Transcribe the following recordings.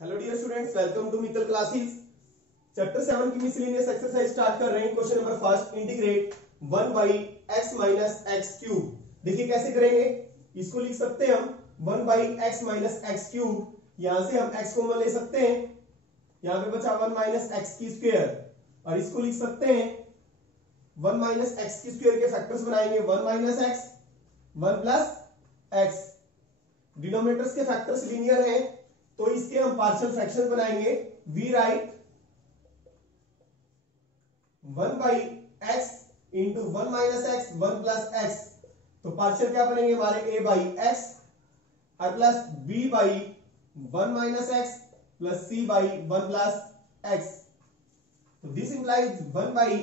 Hello dear students, welcome to Mittal classes. Chapter 7 की miscellaneous exercise start कर रहे हैं। Question number first, integrate 1 by x minus x cube. देखिए कैसे करेंगे। इसको लिख सकते हैं हम 1 by x minus x cube. यहां से हम एक्स कॉमन ले सकते हैं, यहां पे बचा 1 माइनस एक्स की स्क्वायर। और इसको लिख सकते हैं 1 माइनस एक्स की स्क्वायर के फैक्टर्स बनाएंगे 1 minus x 1 plus X. Denominators के फैक्टर्स लीनियर हैं तो इसके हम पार्शियल फ्रैक्शन बनाएंगे। We write 1 by x into 1 minus x 1 plus X. तो पार्शियल क्या बनेंगे हमारे a बाई एक्स और plus b by 1 minus X plus c by 1 plus X. तो this implies 1 by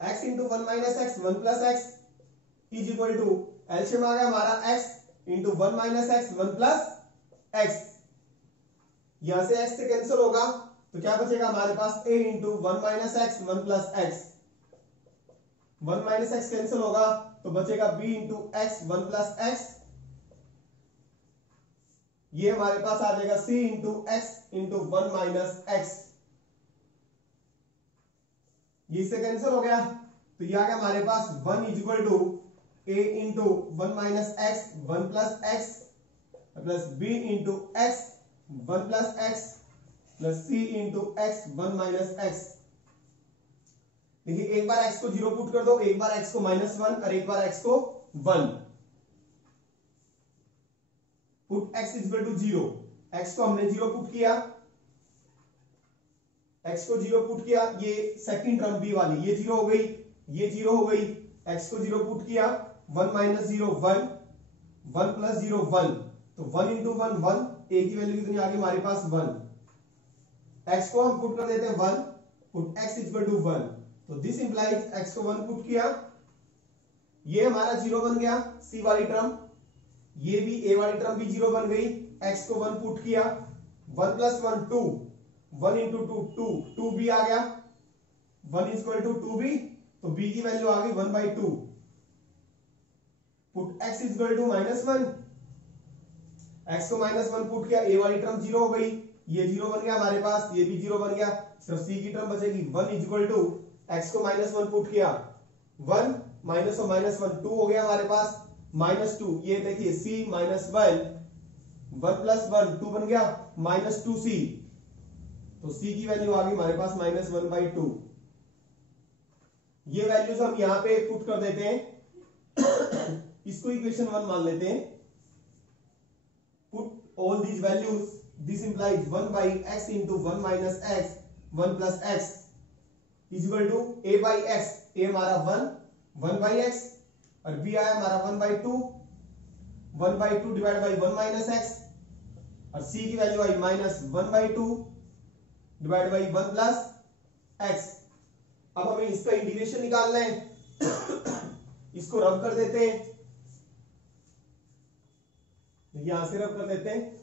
x into 1 minus x 1 plus x is equal to LCM आ गया हमारा x into 1 minus x 1 plus X. यहां से x से cancel होगा तो क्या बचेगा हमारे पास a into 1 minus x 1 plus x. 1 minus x cancel होगा तो बचेगा b into x 1 plus x. ये हमारे पास आ जाएगा c into x into 1 minus x. ये इससे कैंसिल हो गया तो ये आ गया हमारे पास 1 is equal to a into 1 minus x 1 plus x plus b into x 1 plus x plus c into x 1 minus x. देखिए एक बार x को 0 पुट कर दो, एक बार x को -1 और एक बार x को 1। Put x is equal to 0। x को हमने 0 पुट किया, x को 0 पुट किया, ये सेकंड टर्म b वाली ये 0 हो गई, ये 0 हो गई। x को 0 पुट किया 1 माइनस 0 1 1 प्लस 0 1। तो 1 इंटू 1 1, a की वैल्यू कितनी आ गई हमारे पास 1। x को हम पुट कर देते हैं 1, पुट x इक्वल टू 1। तो दिस इंप्लाइज x को 1 पुट किया, ये हमारा 0 बन गया c वाली टर्म, ये भी a वाली टर्म भी 0 बन गई। x को 1 पुट किया 1 प्लस 1 2, 1 इंटू 2 2, 2b आ गया 1 इक्वल टू 2b। तो b की वैल्यू आ गई 1 by 2। Put x equal to -1, x को -1 पुट किया, a वाली टर्म 0 हो गई, ये 0 बन गया हमारे पास, ये भी 0 बन गया, सिर्फ c की टर्म बचेगी 1 इक्वल टू x को -1 पुट किया 1 माइनस और -1 2 हो गया हमारे पास -2। ये देखिए c -1 1 प्लस 1 2 बन गया -2c। तो c की वैल्यू आ गई हमारे पास -1 बाई 2। ये वैल्यूज हम यहां पे पुट कर देते हैं इसको इक्वेशन 1 मान लेते हैं। Put all these values, this implies 1 by x into 1 minus x 1 plus x is equal to a by x. a हमारा 1 बाई एक्स और b आया हमारा 1 by 2, 1 by 2 divide by 1 minus X और c की value I -1 by 2 divide by 1 plus x. अब हमें इसका integration निकालना है इसको रब कर देते हैं, यहां से रब कर देते हैं।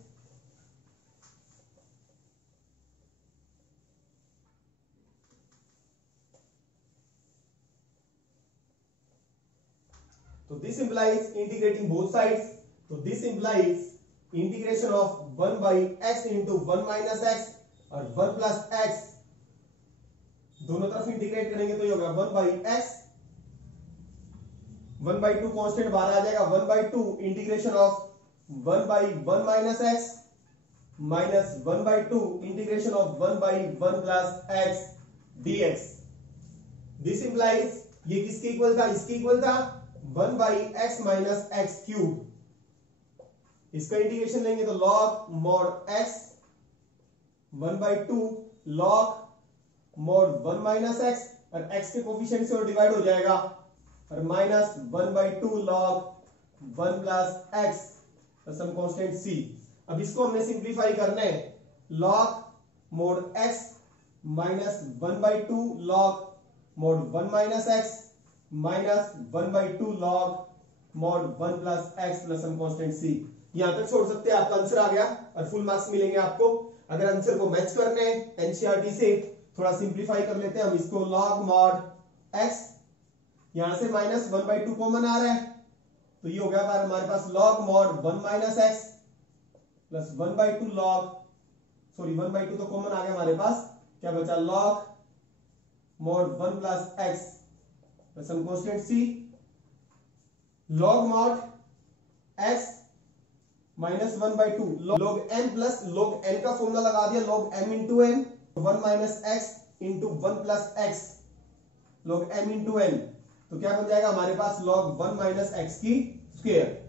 तो this implies integrating both sides. तो this implies integration of 1 by x into 1 minus X और 1 प्लस एक्स, दोनों तरफ इंटीग्रेट करेंगे तो ये होगा 1 बाई एक्स 1 बाई 2 कॉन्स्टेंट बाहर आ जाएगा 1 by 2 integration of 1 by 1 minus x minus 1 by 2 integration of 1 by 1 plus x dx। This implies ये किसके इक्वल था, इसके इक्वल था 1 by x minus x cube. इसका इंटीग्रेशन लेंगे तो log mod x 1 by 2 log mod 1 minus X और x के कोफिशिएंट से डिवाइड हो जाएगा और minus 1 by 2 log 1 plus x some constant c। अब इसको हमने सिंप्लीफाई करना है, log mod x minus 1 by 2 log mod 1 minus x minus 1 by 2 log mod 1 plus x plus some constant c। यहां तक छोड़ सकते हैं, आपका आंसर आ गया और फुल मार्क्स मिलेंगे आपको। अगर आंसर को मैच करने हैं एनसीईआरटी से, थोड़ा सिंप्लीफाई कर लेते हैं हम इसको। log mod x, यहां से -1 बाई 2 कॉमन आ रहा है तो ये हो गया हमारे पास log mod 1 minus X plus 1 by 2 log sorry 1/2 तो कॉमन आ गया हमारे पास, क्या बचा log mod 1 plus x plus some constant C, log mod x minus 1/2 log m plus log n का फॉर्मूला लगा दिया, log m into n 1 minus X into 1 plus X log m into n, तो क्या बन जाएगा हमारे पास log 1 minus X की स्क्वायर।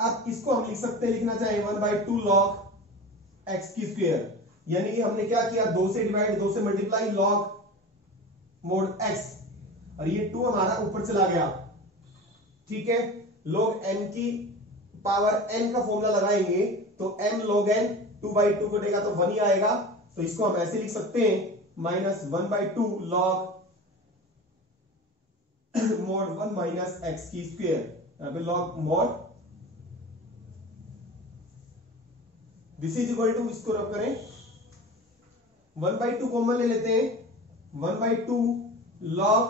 अब इसको हम लिख सकते हैं, लिखना चाहे 1/2 log x की स्क्वायर, यानी कि हमने क्या किया 2 से डिवाइड 2 से मल्टीप्लाई log mod x, और ये 2 हमारा ऊपर चला गया, ठीक है। log n की पावर n का फॉर्मूला लगाएंगे तो m log n 2/2 कटेगा तो 1 ही आएगा, तो इसको हम ऐसे लिख सकते हैं minus 1/2 log mod 1 minus x की स्क्वायर, यहां पे log mod this is equal to, इसको रब करें 1/2 कॉमन ले लेते हैं, 1/2 log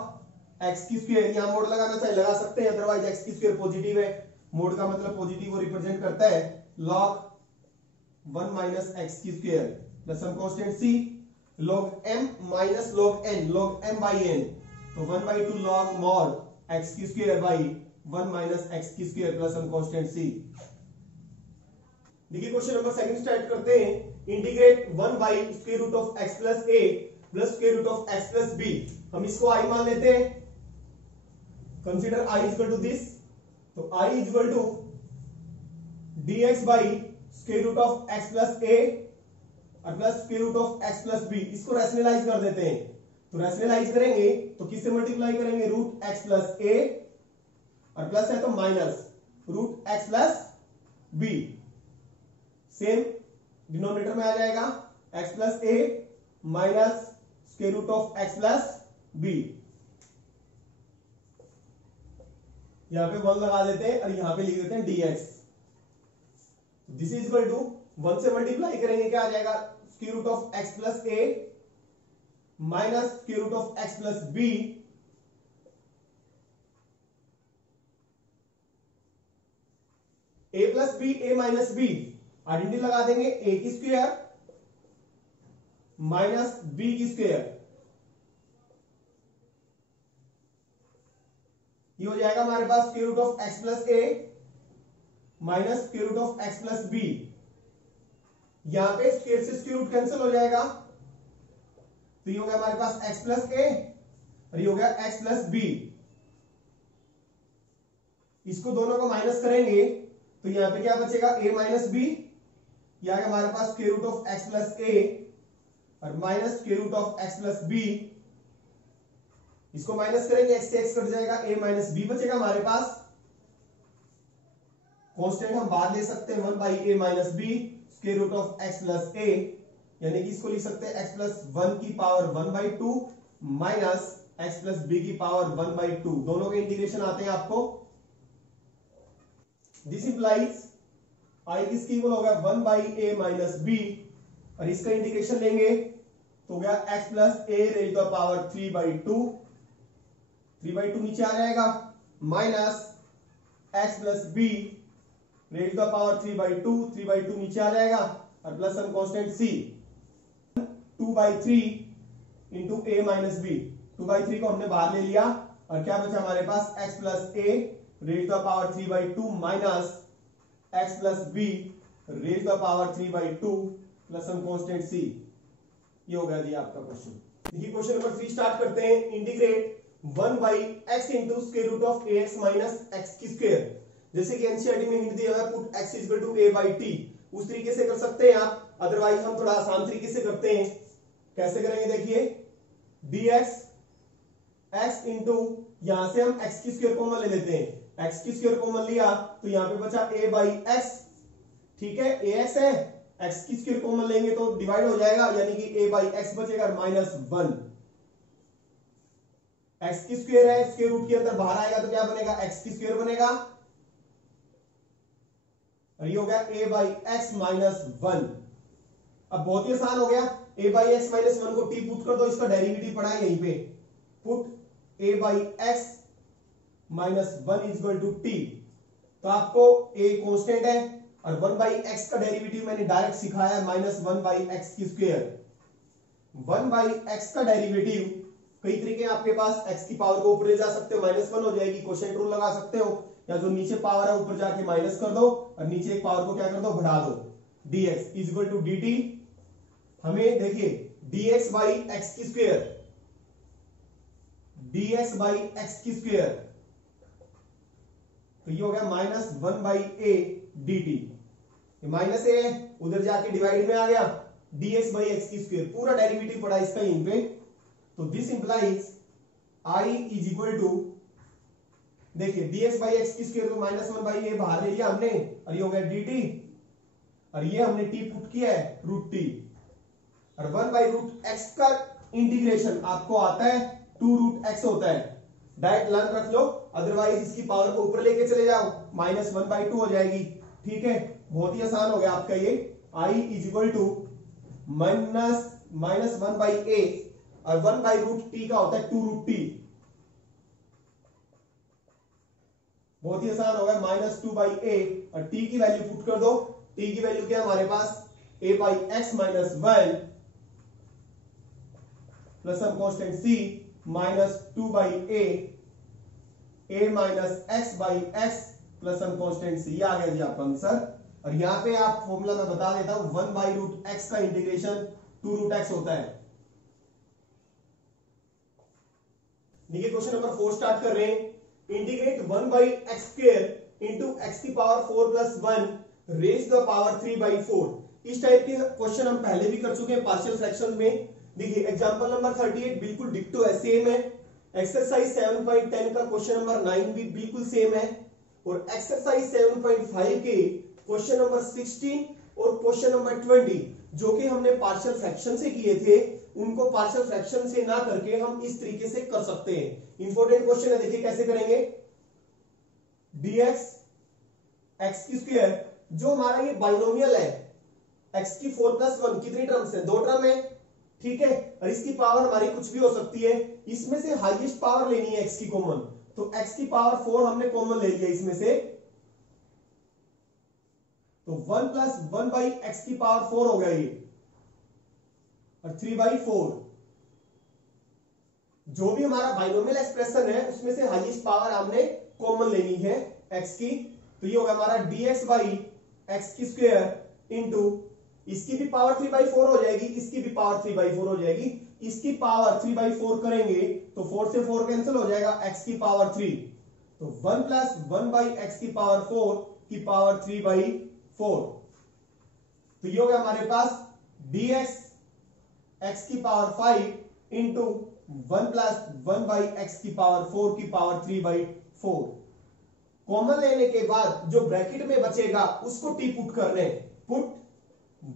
x की स्क्वायर, यहां मोड लगाना चाहे लगा सकते हैं, अदरवाइज x की स्क्वायर पॉजिटिव है, मोड का मतलब पॉजिटिव को रिप्रेजेंट करता है, log 1 माइनस x की square plus some constant c, log m minus log n, log m by n, तो 1/2 log mod x की स्क्वायर बाई 1 माइनस x की square plus some constant c। देखिए question number second start करते हैं, integrate 1 by square root of x plus a plus square root of x plus b, हम इसको i मान लेते हैं, consider i is equal to this, तो i is equal to dx by square root of x plus a और plus square root of x plus b, इसको rationalise कर देते हैं, तो रैशनलाइज करेंगे तो किससे मल्टीप्लाई करेंगे रूट x प्लस a और प्लस है तो minus root x plus b, same denominator में आ जाएगा x plus a minus square root of x plus b, यहां पे 1 लगा देते हैं और यहां पे लिख देते हैं dx, this is equal to 1 से मल्टीप्लाई करेंगे क्या आ जाएगा square root of x plus a minus square root of x plus b, a plus b a minus b, identity लगा देंगे a की स्क्वायर माइनस b की स्क्वायर, ये हो जाएगा हमारे पास square root of x plus a minus square root of x plus b, यहां पे स्क्वायर से स्क्वायर रूट कैंसिल हो जाएगा, तो ये हो गया हमारे पास x प्लस a और ये हो गया x प्लस b, इसको दोनों को माइनस करेंगे तो यहां पे क्या बचेगा a माइनस b, यह है हमारे पास square root of x plus a और minus square root of x plus b, इसको माइनस करेंगे x से x कट जाएगा, a माइनस b बचेगा हमारे पास, कांस्टेंट हम बाहर ले सकते हैं 1 by a minus b square root of x plus a, यानी कि इसको लिख सकते हैं x प्लस 1 की power 1/2 minus x plus b की पावर 1/2, दोनों के इंटीग्रेशन आते हैं आपको, दिस इंप्लाइज i किसकी इक्वल होगा 1 बाई a माइनस b और इसका इंटीग्रेशन लेंगे तो हो गया x plus a raise the power 3/2, 3/2 नीचे आ जाएगा minus x plus b raise the power 3/2, 3/2 नीचे आ जाएगा और plus some constant c 2/3 into a minus b, 2/3 को हमने बाहर ले लिया और क्या बचा हमारे पास x plus a raise the power 3/2 minus x plus b raise the power 3/2 plus some constant c, ये हो गया जी आपका क्वेश्चन। देखिए क्वेश्चन नंबर 3 स्टार्ट करते हैं, integrate 1 by x into square root of ax minus x की square, जैसे कि एनसीईआरटी में हिंट दिया हुआ है put x is equal to a by t, उस तरीके से कर सकते हैं आप, अदरवाइज हम थोड़ा आसान तरीके से करते हैं, कैसे करेंगे देखिए dx x इंटू यहां से हम x की स्क्वायर कॉमन ले लेते हैं, x की स्क्वायर कॉमन लिया तो यहां पे बचा a बाई x, ठीक है ax है, x की स्क्वायर कॉमन लेंगे तो डिवाइड हो जाएगा, यानी कि a बाई x बचेगा माइनस 1, x की स्क्वायर है स्क्वायर रूट के अंदर बाहर आएगा तो क्या बनेगा x की स्क्वायर बनेगा, और ये हो गया a बाई x माइनस 1, अब बहुत ही आसान हो गया, a बाई x माइनस 1 को t पुट कर दो, इसका डेरिवेटिव पड़ा है यहीं पे, put a by x minus 1 is equal to t, तो आपको a कांस्टेंट है और 1/x का डेरिवेटिव मैंने डायरेक्ट सिखाया है -1/x की स्क्वायर। 1/x का डेरिवेटिव कई तरीके आपके पास, x की पावर को ऊपर ले जा सकते हो, -1 हो जाएगी, क्वोशिएंट रूल लगा सकते हो, या जो नीचे पावर है ऊपर जाके माइनस कर दो और नीचे एक पावर को क्या कर दो, बढ़ा दो। dx इक्वल टू dt, हमें देखिए dx बाई एक्स की स्क्वायर, dx बाई एक्स की स्क्वायर, तो ये हो गया -1/a dt, माइनस ए है उधर जाके डिवाइड में आ गया, dx बाई एक्स की स्क्वायर, पूरा डेरिवेटिव पड़ा इसका यहीं पे। तो this implies I is equal to, देखिए dx बाई एक्स की स्क्वायर, तो -1/a बाहर ले लिया हमने, और ये हो गया dt, और ये हमने t पुट किया है √t, और 1/√x का इंटीग्रेशन आपको आता है 2√x होता है, डायरेक्ट लर्न रख लो, अदरवाइज इसकी पावर को ऊपर लेके चले जाओ, -1/2 हो जाएगी। ठीक है, बहुत ही आसान हो गया आपका ये। I is equal to -1/a, और 1/√t का होता है 2√t, बहुत ही आसान हो गया, -2/a, और t की वैल्यू पुट कर दो, t की वैल्यू क्या है हमारे पास, a/x - 1 plus some constant c -2/a, a - x/x plus some constant c, ये आ गया जी आपका आंसर। और यहां पे आप फॉर्मूला मैं बता देता हूं, 1/√x का इंटीग्रेशन 2√x होता है। देखिए क्वेश्चन नंबर 4 स्टार्ट कर रहे हैं। इंटीग्रेट 1/x² इंटू x की power 4 plus 1 raise the power 3/4। इस टाइप के क्वेश्चन हम पहले भी कर चुके हैं पार्शियल फ्रैक्शंस में। देखिए एग्जांपल नंबर 38 बिल्कुल डिक्टो है, सेम है। एक्सरसाइज 7.10 का क्वेश्चन नंबर 9 भी बिल्कुल सेम है, और एक्सरसाइज 7.5 के क्वेश्चन नंबर 16 और क्वेश्चन नंबर 20 जो कि हमने पार्शियल फ्रैक्शन से किए थे, उनको पार्शियल फ्रैक्शन से ना करके हम इस तरीके से कर सकते हैं। इंपॉर्टेंट क्वेश्चन है, देखिए कैसे करेंगे। dx x की स्क्वायर, जो हमारा ये बाइनोमियल है, x की 4 प्लस 1 कितनी टर्म्स है, 2 टर्म है। ठीक है, और इसकी पावर हमारी कुछ भी हो सकती है, इसमें से हाईएस्ट पावर लेनी है x की कॉमन, तो x की पावर 4 हमने कॉमन ले लिया इसमें से, तो 1 प्लस 1/x की पावर 4 हो गया ये, और 3/4, जो भी हमारा बाइनोमियल एक्सप्रेशन है उसमें से हाईएस्ट पावर हमने कॉमन लेनी है x की, तो ये होगा हमारा dx बाई एक्स की स्क्वायर इंटू, इसकी भी पावर 3/4 हो जाएगी, इसकी भी पावर 3/4 हो जाएगी, इसकी पावर 3/4 करेंगे तो 4 से 4 कैंसिल हो जाएगा, x की पावर 3, तो 1 प्लस 1/x की पावर 4 की पावर 3/4, तो ये हो गया हमारे पास dx x की पावर 5 इंटू 1 प्लस 1/x की पावर 4 की पावर 3/4। कॉमन लेने के बाद जो ब्रैकेट में बचेगा उसको t पुट कर रहे हैं, पुट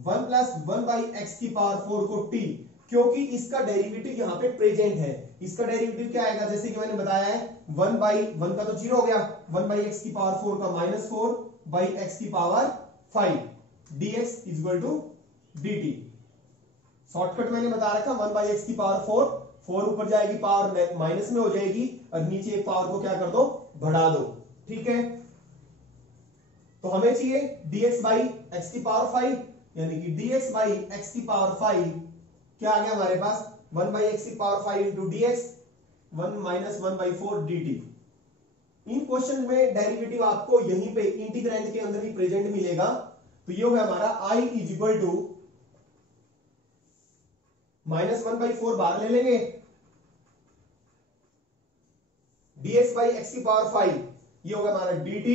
1 प्लस 1/x की पावर 4 को t, क्योंकि इसका डेरिवेटिव यहां पे प्रेजेंट है। इसका डेरिवेटिव क्या आएगा, जैसे कि मैंने बताया है 1/1 का तो 0 हो गया, 1/x की पावर 4 का -4/x की power 5, dx equal to dt। Shortcut मैंने बता रखा, 1/x की पावर 4 ऊपर जाएगी, पावर माइनस में हो जाएगी, और नीचे एक पावर को क्या कर दो, बढ़ा दो। ठीक है, तो हमें चाहिए dx बाई एक्स की पावर 5, यानी कि dx बाई एक्स की पावर 5 क्या आ गया हमारे पास, 1/x की power 5 into dx 1 minus 1/4 dt। इन क्वेश्चन में डेरिवेटिव आपको यहीं पे इंटीग्रैंड के अंदर ही प्रेजेंट मिलेगा, तो ये होगा हमारा I इज इक्वल टू -1/4 बाहर ले लेंगे, dx बाई एक्स की पावर 5, ये होगा हमारा dt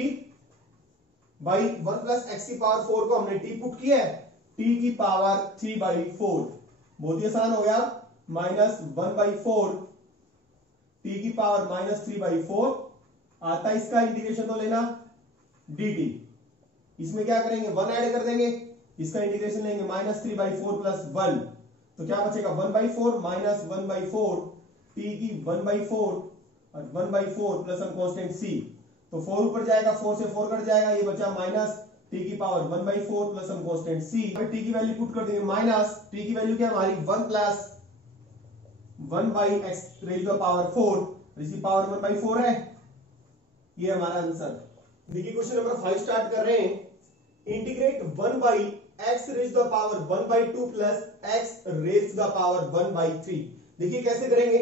बाई 1 प्लस एक्स की पावर 4 को हमने t पुट किया है, t की पावर 3/4, बहुत ही आसान हो गया, -1/4 t की पावर -3/4 आता है, इसका इंटीग्रेशन तो लेना dt, इसमें क्या करेंगे 1 ऐड कर देंगे, इसका इंटीग्रेशन लेंगे -3/4 प्लस 1, तो क्या बचेगा 1/4 माइनस 1/4 t की 1/4 और 1/4 प्लस हम कांस्टेंट c, तो 4 ऊपर जाएगा, 4 से 4 कट जाएगा, ये बचा माइनस t की पावर 1/4 प्लस हम कांस्टेंट c, t की वैल्यू पुट कर देंगे, माइनस t की वैल्यू क्या हमारी 1 plus 1/x raise to power 4, इसकी पावर 1/4 है, ये हमारा आंसर। देखिए क्वेश्चन नंबर 5 स्टार्ट कर रहे हैं। Integrate 1 by x raise the power 1 by 2 plus x raise the power 1 by 3। देखिए कैसे करेंगे,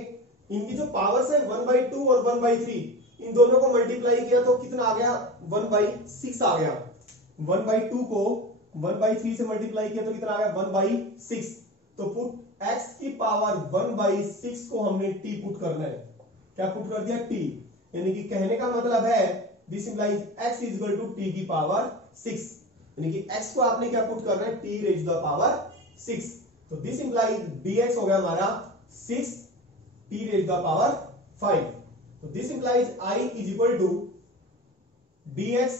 इनकी जो पावर्स है 1 बाई 2 और 1 बाई 3, इन दोनों को मल्टीप्लाई किया तो कितना आ गया, 1 बाई 6 आ गया। 1 बाई 2 को 1 बाई 3 से मल्टीप्लाई किया तो कितना आ गया, 1 बाई 6। तो पुट x की पावर 1 बाई 6 को हमने t पुट करना है। क्या पुट कर दिया, t। यानी कि कहने का मतलब है this implies x is equal to t की पावर 6। यानी कि x को आपने क्या पुट करना है, t रेज द पावर 6। तो दिस इंप्लाइज dx हो गया हमारा 6 t रेज द पावर 5। तो this implies I is equal to dx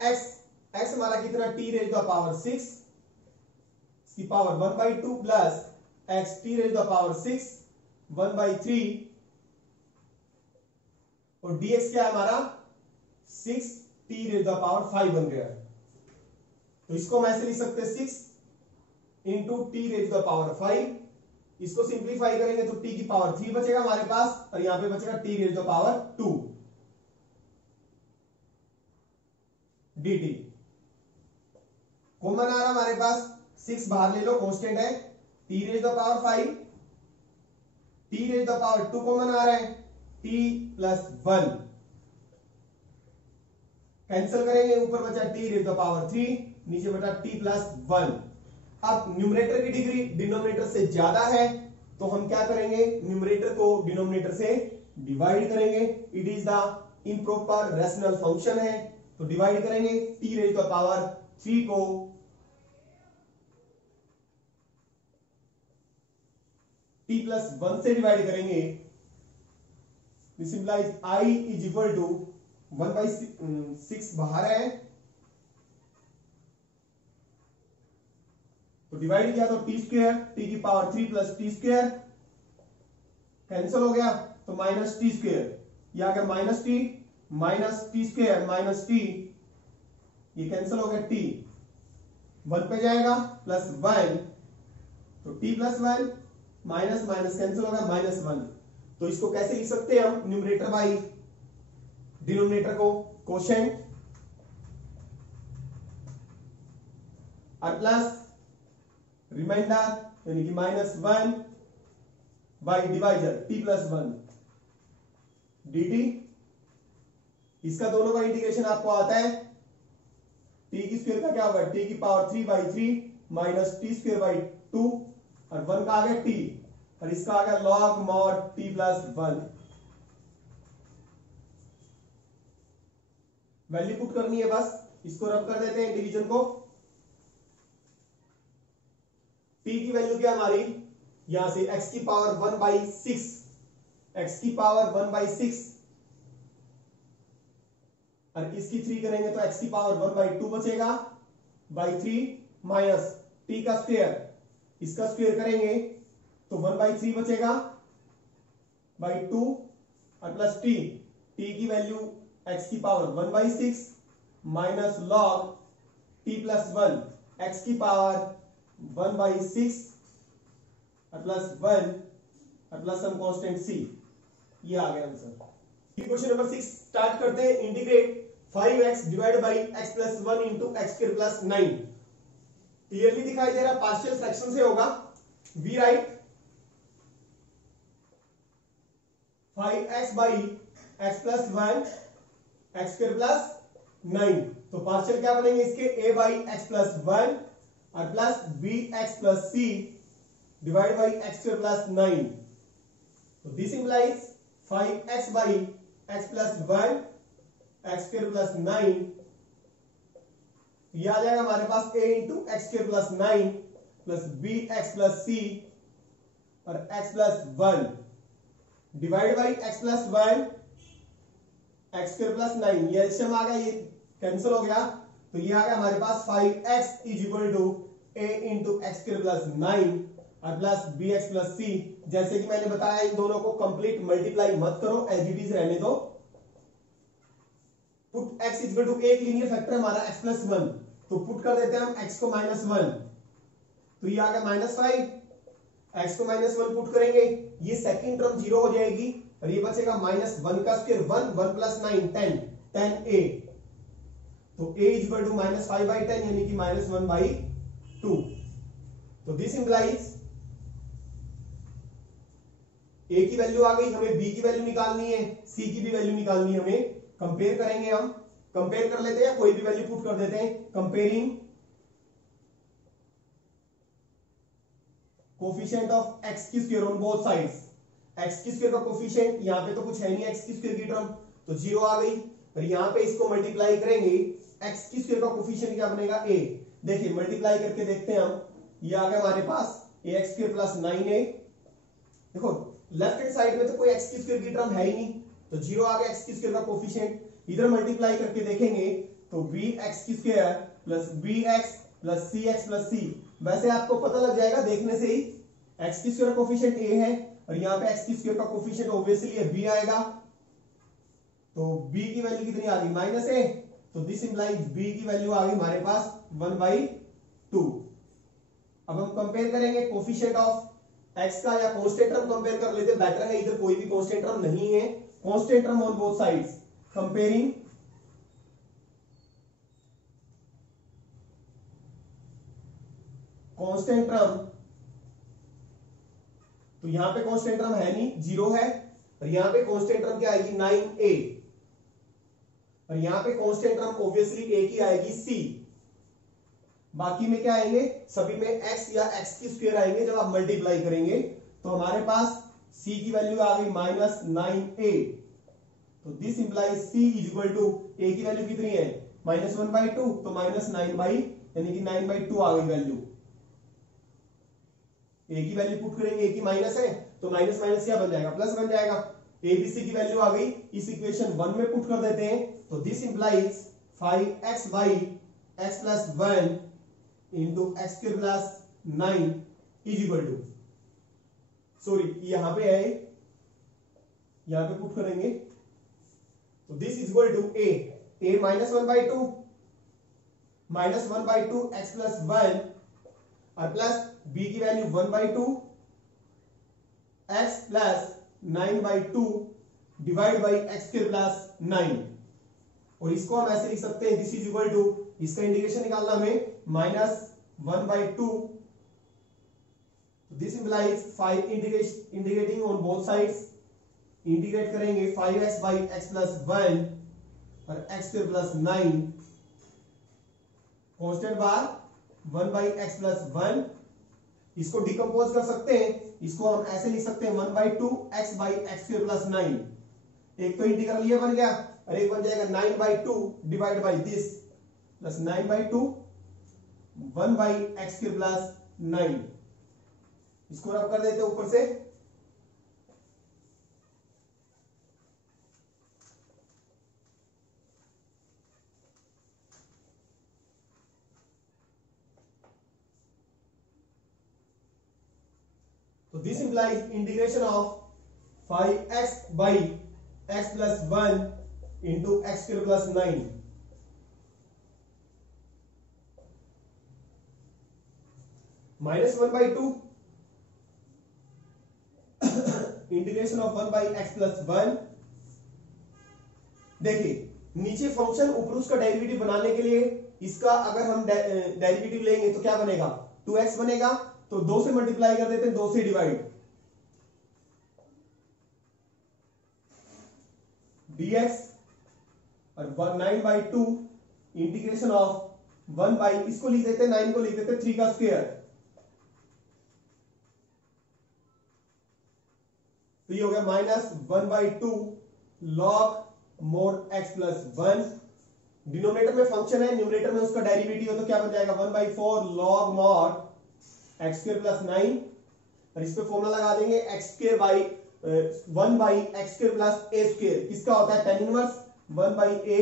x हमारा कितना, t रेज द पावर 6 की power 1 by 2 plus x t raise the power 6 1 by 3 और dx क्या है हमारा 6 टी रेज द पावर 5 बन गया। तो इसको हम ऐसे लिख सकते हैं 6 into t raise the power 5। इसको सिंप्लीफाई करेंगे तो t की पावर 3 बचेगा हमारे पास और यहां पे बचेगा t raise the power 2 dt। Common आ रहा हमारे पास 6 बाहर ले लो, कांस्टेंट है, t raise the power 5, t raise the power 2 common आ रहा है, t प्लस 1 कैंसिल करेंगे, ऊपर बचा t रेज द पावर 3, नीचे बचा t प्लस 1। अब न्यूमरेटर की डिग्री डिनोमिनेटर से ज्यादा है तो हम क्या करेंगे, न्यूमरेटर को डिनोमिनेटर से डिवाइड करेंगे। It is the improper rational function है तो डिवाइड करेंगे, t रेज द पावर 3 को t प्लस 1 से डिवाइड करेंगे। This implies I is equal to 1 by 6 बाहर है तो डिवाइड किया तो टी स्क्वायर, टी की power 3 plus t square cancel हो गया तो माइनस टी स्क्वायर, यह आ गया minus t square minus t, ये कैंसिल हो गया, टी 1 पे जाएगा प्लस 1 तो t plus 1 minus minus cancel हो गया -1। तो इसको कैसे लिख सकते हैं हम, न्यूमरेटर बाई डिनोमिनेटर को कोशेंट और प्लस रिमाइंडर यानी कि -1 by divisor t plus 1 dt। इसका दोनों का इंटीग्रेशन आपको आता है, t की स्क्वायर का क्या होगा, t की power 3 by 3 minus t square by 2 और 1 का आ गया t और इसका आ गया log mod t plus 1। Value put करनी है बस, इसको रब कर देते हैं डिवीजन को। t की वैल्यू क्या हमारी, यहां से x की पावर 1 बाई 6, x की पावर 1 बाई 6 और इसकी 3 करेंगे तो x की पावर 1 बाई 2 बचेगा बाई 3 माइनस t का स्क्वायर, इसका स्क्वायर करेंगे तो 1 बाई 3 बचेगा बाई 2 और प्लस t की वैल्यू x की power 1 by 6 minus log t plus 1 x की पावर 1 बाई 6 और प्लस 1 और प्लस सम कांस्टेंट c। ये आ गया आंसर। क्वेश्चन नंबर 6 स्टार्ट करते हैं। Integrate 5x divide by x plus 1 into x square plus 9। Clearly दिखाई दे रहा, पार्शियल फ्रैक्शन से होगा। We write 5x by x plus 1 x square plus 9। तो पार्शियल क्या बनेंगे इसके, a बाई x प्लस 1 और plus B x plus C divide by X square plus 9। तो this implies 5x by x plus 1 x square plus 9, ये आ जाएगा हमारे पास a into x square plus 9 plus B x plus C और x plus 1 divide by x plus 1 x square plus 9। ये LCM आ गया, ये कैंसिल हो गया तो ये आ गया हमारे पास 5x is equal to a into x square plus 9 और plus B x plus c. जैसे कि मैंने बताया इन दोनों को कंप्लीट मल्टीप्लाई मत करो, एज इट इज रहने दो। Put x is equal to एक लीनियर फैक्टर हमारा x प्लस 1, तो पुट कर देते हैं हम x को -1, तो ये आ गया -5। x को -1 पुट करेंगे, ये सेकंड टर्म 0 हो जाएगी और ये बचेगा -1 का स्क्वायर 1 1 प्लस 9 10 10a। तो a इक्वल टू -5/10 यानी कि -1/2। तो दिस इंप्लाइज a की वैल्यू आ गई, हमें b की वैल्यू निकालनी है, c की भी वैल्यू निकालनी है हमें। कंपेयर करेंगे, हम कंपेयर कर लेते हैं, कोई भी वैल्यू पुट कर देते हैं। कंपेयरिंग कोफिशिएंट ऑफ x की square on both sides. x की स्क्वायर का कोफिशिएंट यहां पे तो कुछ है नहीं, x की स्क्वायर की टर्म तो 0 आ गई, और यहां पे इसको मल्टीप्लाई करेंगे, x की स्क्वायर का कोफिशिएंट क्या बनेगा a। देखिए मल्टीप्लाई करके देखते हैं हम, ये आ गया हमारे पास ax² + 9a। देखो लेफ्ट हैंड साइड में तो कोई x की स्क्वायर की टर्म है ही नहीं, तो 0 आ गया x की स्क्वायर का कोफिशिएंट। इधर मल्टीप्लाई करके देखेंगे तो bx² + bx + cx + c। वैसे आपको पता लग जाएगा देखने से ही, x की स्क्वायर का कोफिशिएंट a है, और यहाँ पे x की स्क्वायर का कोफिशिएंट ऑब्वियसली है b आएगा। तो b की वैल्यू कितनी आ गई -a, तो दिस इंप्लाइज b की वैल्यू आ गई हमारे पास 1/2। अब हम कंपेयर करेंगे कोफिशिएंट ऑफ x का, या कांस्टेंट टर्म कंपेयर कर लेते, बेटर है, इधर कोई भी कांस्टेंट टर्म नहीं है, constant term on both sides. Comparing constant term, तो यहां पे कांस्टेंट टर्म है नहीं, 0 है, और यहां पे कांस्टेंट टर्म क्या आएगी 9a, और यहां पे कांस्टेंट टर्म ऑब्वियसली a की आएगी c। बाकी में क्या आएंगे, सभी में x या x की स्क्वायर आएंगे जब आप मल्टीप्लाई करेंगे। तो हमारे पास c की वैल्यू आ गई -9a। तो this implies c equal to a की वैल्यू कितनी है -1/2, तो -9 यानी कि 9/2 आ गई वैल्यू। a की वैल्यू पुट करेंगे, a की माइनस है तो माइनस माइनस क्या बन जाएगा, प्लस बन जाएगा। abc की वैल्यू आ गई, इस इक्वेशन 1 में पुट कर देते हैं, तो this implies 5x/x + 1 into x² + 9 is equal to, sorry यहां पे है, यहां पे पुट करेंगे, तो this is equal to a -1/2 x + 1 और प्लस b की value 1/2 x + 9/2 divide by x² + 9, और इसको हम ऐसे लिख सकते हैं, दिस इज इक्वल टू, इसका इंटीग्रेशन निकालना हमें -1/2, this implies 5 integrating on both sides, integrate करेंगे 5x/x + 1 और x² + 9, कांस्टेंट बार 1/x + 1। इसको डिकम्पोज कर सकते हैं, इसको हम ऐसे लिख सकते हैं 1/2 x/x² + 9। एक तो इंटीग्रल ये बन गया, और एक बन जाएगा 9/2 divide by this plus 9/2 1/x² + 9। इसको रब कर देते हैं ऊपर से, तो this implies integration of 5x/x + 1 into x² + 9 -1/2 integration of 1/x + 1। देखिए नीचे फंक्शन, ऊपर उसका डेरिवेटिव बनाने के लिए इसका अगर हम डेरिवेटिव लेंगे तो क्या बनेगा, 2x बनेगा, तो 2 से मल्टीप्लाई कर देते हैं, 2 से डिवाइड, dx और 9/2 इंटीग्रेशन ऑफ 1 इसको लिख देते हैं, 9 को लिख देते हैं 3 का स्क्वायर, तो ये हो गया -1/2 log mod x + 1। डिनोमिनेटर में फंक्शन है, न्यूमरेटर में उसका डेरिवेटिव है, तो क्या बन जाएगा 1/4 log mod x² + 9, और इस पे फॉर्मूला लगा देंगे x² बाई 1/x² + a², किसका होता है tan inverse 1/a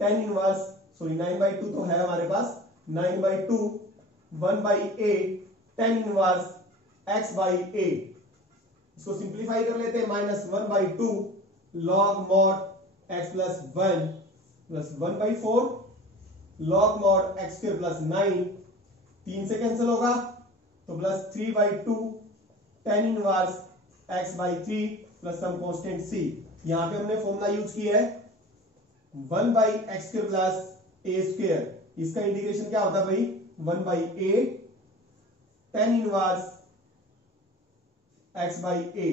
tan inverse, sorry 9/2 तो है हमारे पास, 9/2 1/a tan इनवर्स x/a। इसको सिंप्लीफाई कर लेते हैं, -1/2 log mod x + 1 plus 1/4 log mod x² + 9, 3 से कैंसिल होगा तो plus 3/2 tan inverse x/3 plus some constant c। यहां पे हमने फॉर्मूला यूज किया है 1/x² + ए स्क्वायर। इसका इंटीग्रेशन क्या होता है भाई, 1/a tan inverse x by a।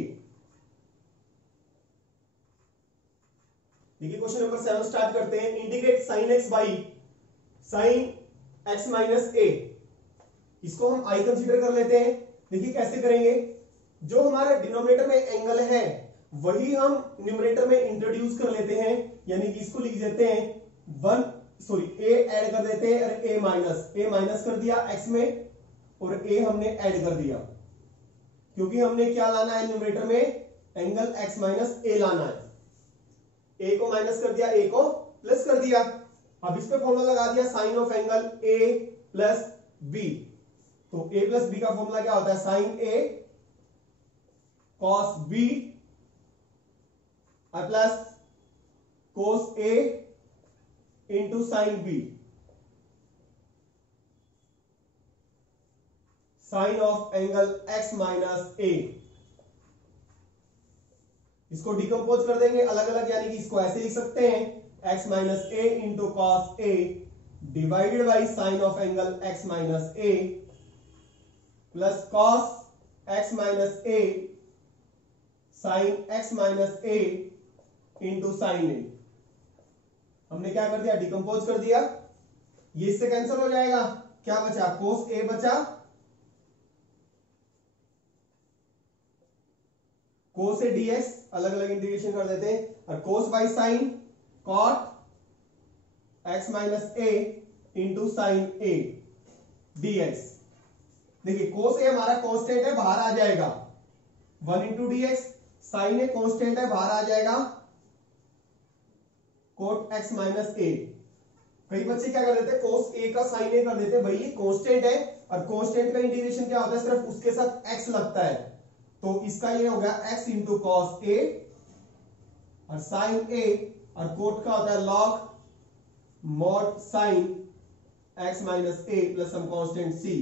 देखिए क्वेश्चन नंबर 7 स्टार्ट करते हैं। Integrate sin x by sin x minus a। इसको हम i कंसीडर कर लेते हैं। देखिए कैसे करेंगे, जो हमारे डिनोमिनेटर में एंगल है वही हम न्यूमरेटर में इंट्रोड्यूस कर लेते हैं, यानी कि इसको लिख देते हैं a ऐड कर देते हैं और a माइनस कर दिया x में और a हमने ऐड कर दिया, क्योंकि हमने क्या लाना है न्यूमरेटर में, एंगल x माइनस a लाना है। a को माइनस कर दिया, a को प्लस कर दिया। अब इस पे फॉर्मूला लगा दिया sine of angle a plus b। तो a प्लस b का फॉर्मूला क्या होता है, sine a cos b plus cos a into sine b। Sine of angle x minus a। इसको डिकम्पोज कर देंगे अलग अलग, यानी कि इसको ऐसे लिख सकते हैं x minus a into cos a divided by sine of angle x minus a plus cos x minus a sine x minus a into sine a। हमने क्या कर दिया, डिकम्पोज कर दिया। ये इससे कैंसिल हो जाएगा, क्या बचा, कोस a बचा, कोस से dx अलग अलग इंटीग्रेशन कर देते हैं, और cos by sine cot x minus a into sine a dx। देखिए कोस a हमारा कांस्टेंट है, बाहर आ जाएगा 1 into dx, sine a constant है, बाहर आ जाएगा कोट x माइनस a। कई बच्चे क्या कर देते हैं, कोस a का साइन a कर देते हैं, भाई ये कांस्टेंट है और कांस्टेंट का इंटीग्रेशन क्या होता है, सिर्फ उसके साथ x लगता है। तो इसका ये हो गया x इंटू कॉस a और साइन a, और कोट का होता है log mod sine x minus a plus some constant c।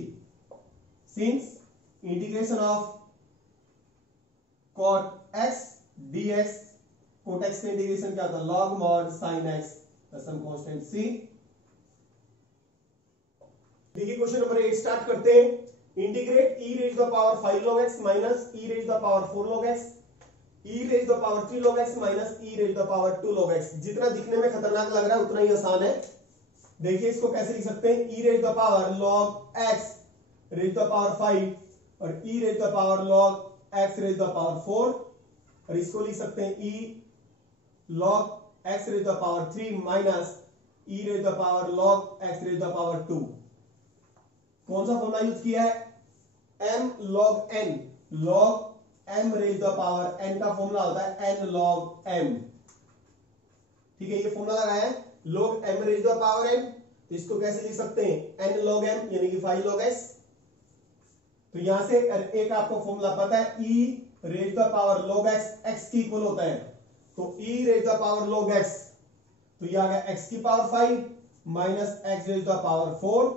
Since integration of cot x dx, cot x का इंटीग्रेशन क्या होता है, log mod sine x plus some constant c। देखिए क्वेश्चन नंबर 8 स्टार्ट करते हैं। Integrate e raise the power 5 log x minus e raise the power 4 log x, e raise the power 3 log x minus e raise the power 2 log x। जितना दिखने में खतरनाक लग रहा है उतना ही आसान है। देखिए इसको कैसे लिख सकते हैं, e raise the power log x raise the power 5 और e raise the power log x raise the power 4, और इसको लिख सकते हैं e log x raise the power 3 minus e raise the power log x raise the power 2। कौन सा formula use किया है, m log n, log m raise the power n का फॉर्मूला होता है n log m। ठीक है, ये फॉर्मूला लगाया है log m raise the power n। तो इसको कैसे लिख सकते हैं, n log m यानी कि 5 log x। तो यहां से एक आपको फॉर्मूला पता है, e raise the power log x x की इक्वल होता है। तो e raise the power log x, तो ये आ गया x की power 5 minus x raise the power 4,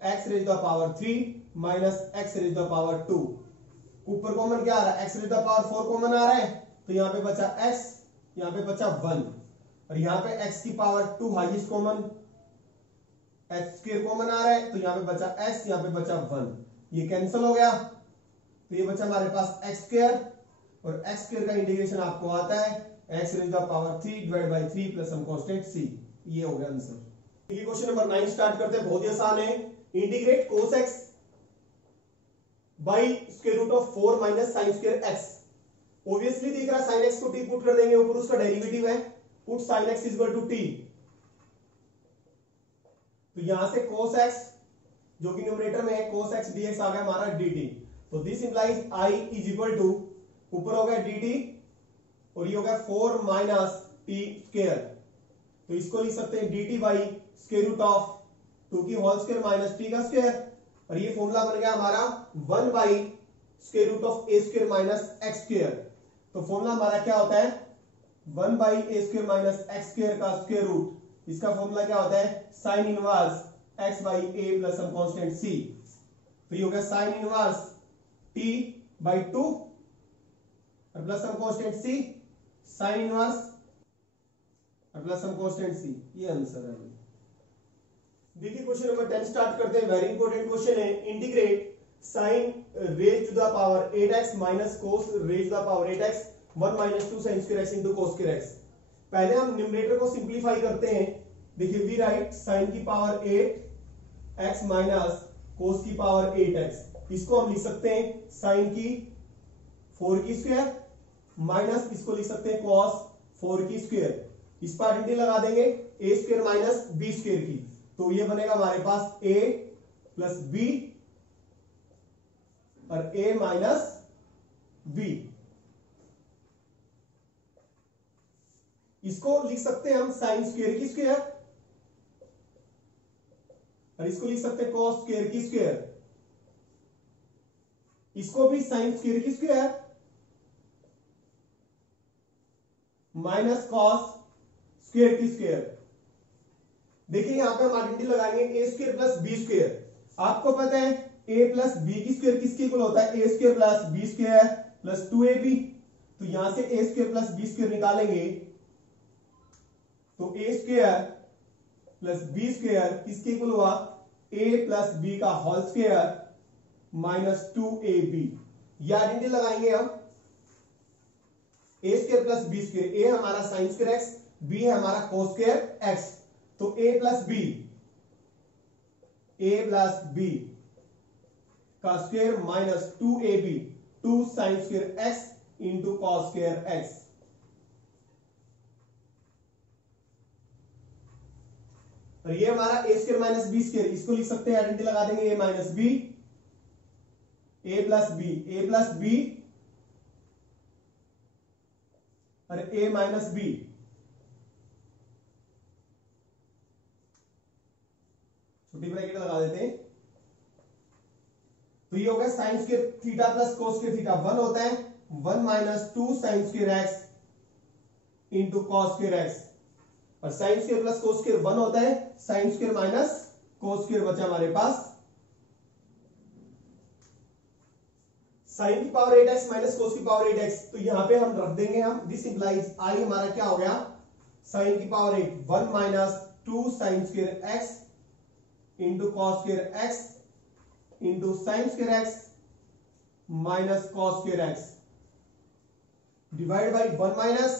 x raise the power 3 minus x raise the power 2। ऊपर कॉमन क्या आ रहा है, x raise the power 4 common आ रहा है, तो यहां पे बचा x, यहां पे बचा 1, और यहां पे x की power 2 highest common, x square common आ रहा है, तो यहां पे बचा x, यहां पे बचा 1, ये कैंसिल हो गया। तो ये बचा हमारे पास x स्क्वायर, और x स्क्वायर का इंटीग्रेशन आपको आता है x raise the power 3 divide by 3 plus some constant c। ये हो गया आंसर। ये क्वेश्चन नंबर 9 स्टार्ट करते हैं, बहुत ही आसान है। Integrate cos x by square root of 4 minus sine square x। Obviously दिख रहा है साइन x को t पुट कर देंगे, ऊपर उसका डेरिवेटिव है, put sine x is equal to t। तो यहां से cos x जो कि न्यूमरेटर में है, cos x dx आ गया हमारा dt। तो this implies i is equal to, ऊपर हो गया dt और ये हो गया 4 माइनस t स्क्वायर। तो इसको लिख सकते हैं dt by square root of 2 की होल स्क्वायर माइनस t का स्क्वायर, और ये फॉर्मूला बन गया हमारा 1 by square root of a square minus x square. तो फॉर्मूला हमारा क्या होता है, 1 by a square minus x square का स्क्वायर रूट। इसका फॉर्मूला क्या होता है, sine inverse x by a plus some constant c। तो ये हो गया साइन इनवर्स t बाई 2 और plus some constant c, sine inverse और प्लस सम कांस्टेंट c। ये आंसर है। देखिए क्वेश्चन नंबर 10 स्टार्ट करते हैं। वेरी इंपॉर्टेंट क्वेश्चन है। Integrate sine raise to the power 8x minus cos raise to the power 8x 1 minus 2 sine square x into cos square x। पहले हम numerator को simplify करते हैं। देखिए वी राइट साइन की पावर 8x माइनस कोस की power 8x। इसको हम लिख सकते हैं साइन की 4 की स्क्वायर माइनस इसको लिख सकते हैं कॉस 4 की स्क्वायर। इस पर आइडेंटिटी लगा देंगे a square minus b square की, तो ये बनेगा हमारे पास a प्लस b और a माइनस b। इसको लिख सकते हैं हम साइन स्क्वायर की स्क्वायर और इसको लिख सकते हैं कॉस स्क्वायर की स्क्वायर। इसको भी साइन स्क्वायर की स्क्वायर माइनस कॉस स्क्वायर की स्क्वायर। देखिए यहां पे हम आइडेंटिटी लगाएंगे A square plus B square. आपको पता है a प्लस बी की स्क्वायर किसके इक्वल होता है? A square plus B square plus 2ab। तो यहां से A square plus B square निकालेंगे तो A square plus B square किसके इक्वल हुआ? a प्लस बी का होल स्क्वायर माइनस 2ab। यह आइडेंटिटी लगाएंगे हम a square plus B square. A हमारा साइन स्क्वायर एक्स, बी है हमारा कोस स्क्वायर एक्स। तो a प्लस बी का square minus 2ab 2 sine square x into cos square x. और ये हमारा a square minus b square, इसको लिख सकते हैं आइडेंटिटी लगा देंगे a minus b, a plus b और a माइनस बी। छोटी ब्रैकेट लगा देते हैं। तो ये हो गया sine square theta plus cos square theta 1 होता है 1 minus 2 sine square x into cos square x. और sine square plus cos square 1 होता है sine square minus cos square. बचा हमारे पास साइन की पावर 8x माइनस कोस की पावर 8x। तो यहां पे हम रख देंगे हम दिस इंप्लाइज आई हमारा क्या हो गया? साइन की power 8 1 minus 2 sine square x into cos square x into sine square x minus cos square x divide by 1 minus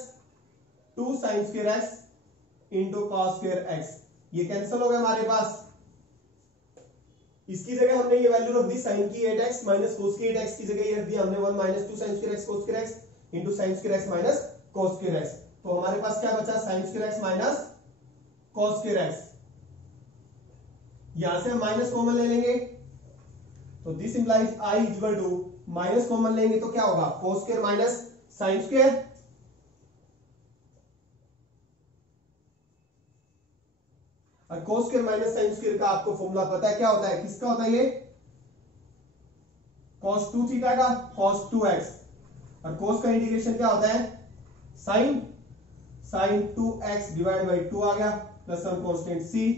2 sine square x into cos square x। ये कैंसिल हो गया हमारे पास। इसकी जगह हमने ये वैल्यू रख दी साइन की 8x माइनस कोस की 8x की जगह ये रख दी हमने 1 minus 2 sine square x cos square x into sine square x minus cos square x। तो हमारे पास क्या बचा? Sine square x minus cos square x। यहां से हम माइनस कॉमन ले लेंगे तो this implies i equal to minus common लेंगे तो क्या होगा? Cos square minus sine square. और cos square minus sine square का आपको फॉर्मूला पता है क्या होता है? किसका होता है ये? cos 2 थीटा का cos 2x। और कोस का इंटीग्रेशन क्या होता है? साइन 2x डिवाइड बाई 2 आ गया प्लस सम कांस्टेंट c